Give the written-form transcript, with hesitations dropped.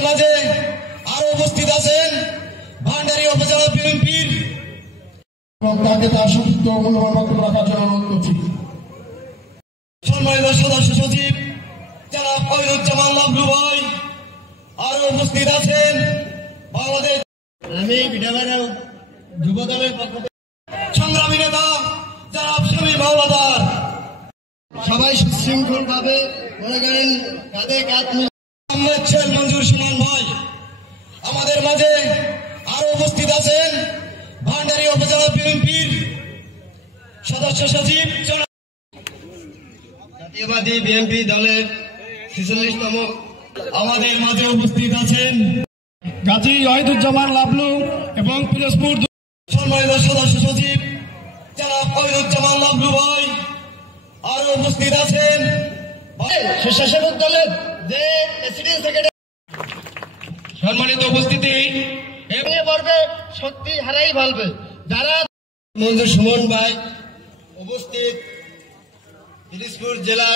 আমাদের মাঝে আরো উপস্থিত আছেন ভান্ডারী উপজেলা বিএনপির তাকে তার সংক্ষিপ্ত মূল্যবান বক্তব্য রাখার জন্য অনুরোধ করছি। সম্মানিত সদস্য সচিব জনাব ফয়জুজ্জামান লাবলু ভাই আরো উপস্থিত আছেন বাংলাদেশ আমি বিধানসভা যুব দলের পক্ষ থেকে সংগ্রামী নেতা জনাব শামীম হাওলাদার সবাই সুশৃঙ্খল ভাবে মনে করেন কাঁধে কাঁধ আহমেদ শেখ মঞ্জুর সুমন ভাই আমাদের মাঝে আরো উপস্থিত আছেন ভান্ডারী উপজেলা বিএনপির সদস্য সচিব জাতীয়বাদী বিএনপি দলের ৪৬তম আমাদের মাঝে উপস্থিত আছেন গাজী ওয়াহিদুজ্জামান লাবলু এবং পিরোজপুর সম্মানিত সদস্য সচিব জনাব ফয়জুজ্জামান লাবলু ভাই আরো উপস্থিত আছেন স্বেচ্ছাসেবক দলের যে প্রেসিডেন্ট সেক্রেটারি সম্মানিত উপস্থিতি এমনি পর্বে শক্তি হারাই ফেলবে যারা মঞ্জুর সুমন ভাই উপস্থিত পিরোজপুর জেলা